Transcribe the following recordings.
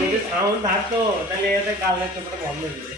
যদি সাউন্ড থাকতো তাহলে এতে গালের চোখটা বন্ধ হয়ে যাবে।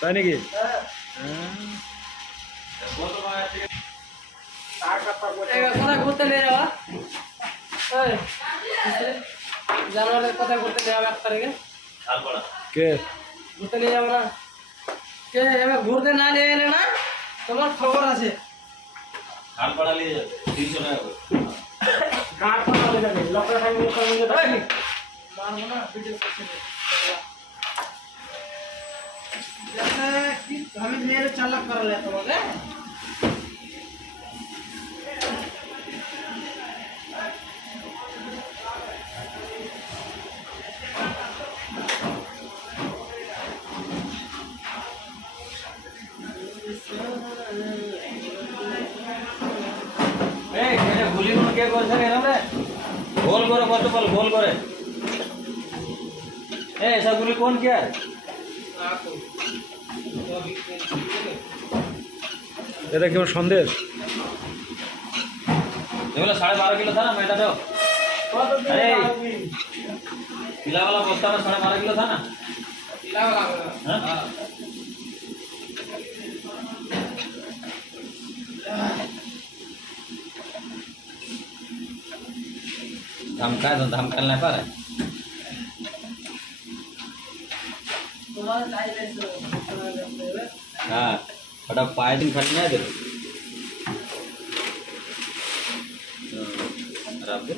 তাই নাকি? ঘুরতে নিয়ে যাওয়া জানুয়ারির কোথায় ঘুরতে নিয়ে যাবো 1 তারিখে? কে ঘুরতে নিয়ে যাবো না? কে এবার ঘুরতে না নিয়ে এলে না তোমার খবর আছে। খালপাড়া নিয়ে যাবে 300 টাকা করে। মারবো না ভিডিও করছি আমি মেরে চালাক করালে তোমাকে। গুলিগুলো কে করছেন এখানে? গোল করে কত বল গোল করে এসব গুলি কোন কে? এটা কি সন্দেহ? এগুলো 12.5 কিলো था ना मैदा दो। अरे पिला वाला बस्ता में 12.5 किलो था ना? पिला वाला हाँ धमका तो धमकल नहीं पा रहा हाँ बड़ा पाए दिन खटना है देखो खराब है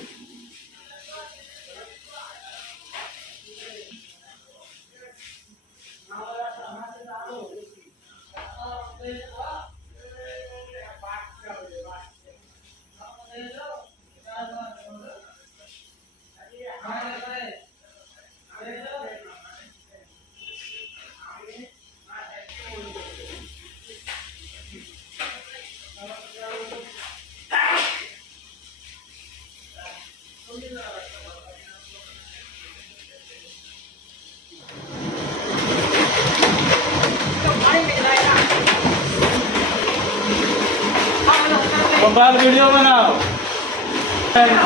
मोबाइल वीडियो बनाओ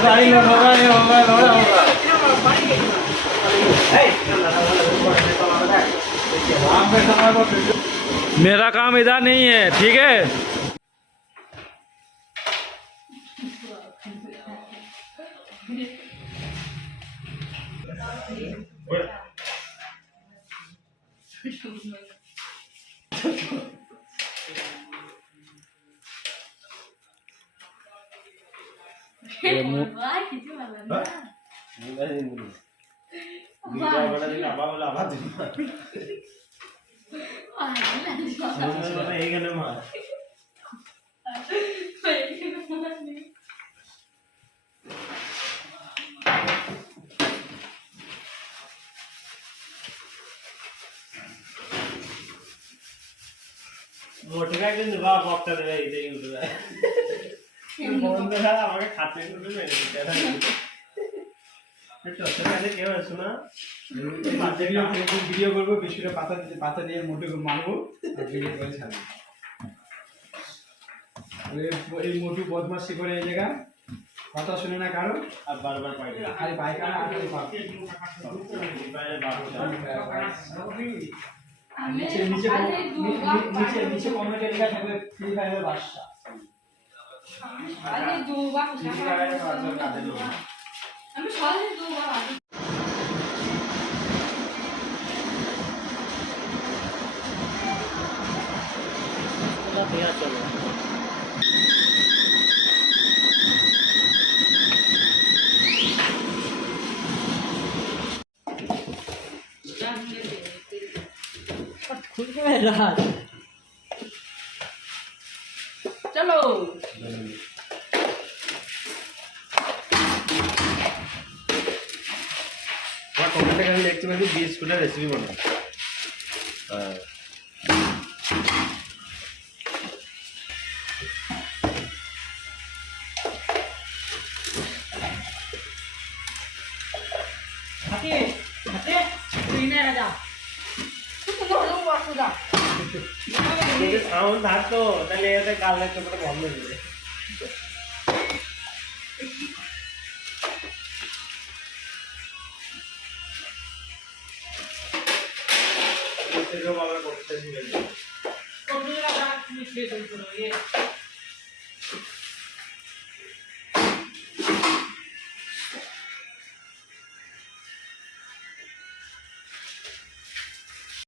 गाड़ी में मोबाइल होगा मेरा काम इधर नहीं है, ठीक है? মোটিকা কিন্তু বাবা বক্তা দেবে এই ইউটিউবে বন্ধুরা আমাকে খাতে করে মেরে দিতে কেউ আছো না ভিডিও করবো, বিস্কুটের পাতা দিয়ে মোটে মারবো আর ভিডিও করে ছাড়বো। এই মোটু বদমাসি করে এই জায়গা কথা শুনে না কারো, আর বারবার পাইবে আরে পায়খানা আর নিচে নিচে নিচে নিচে কমেন্টে লেখা থাকবে ফ্রি ফায়ারের বাদশা। আমি সহজে দুবার চলো চলো আমার কমেন্টে আমি দেখতে পাচ্ছি বিস্কুটের রেসিপি বানাও। হাতে হাতে তুই না রাজা যদি সাউন্ড থাকতো তাহলে এতে গালের চোখটা বন্ধ হয়ে যাবে। বাবা করতে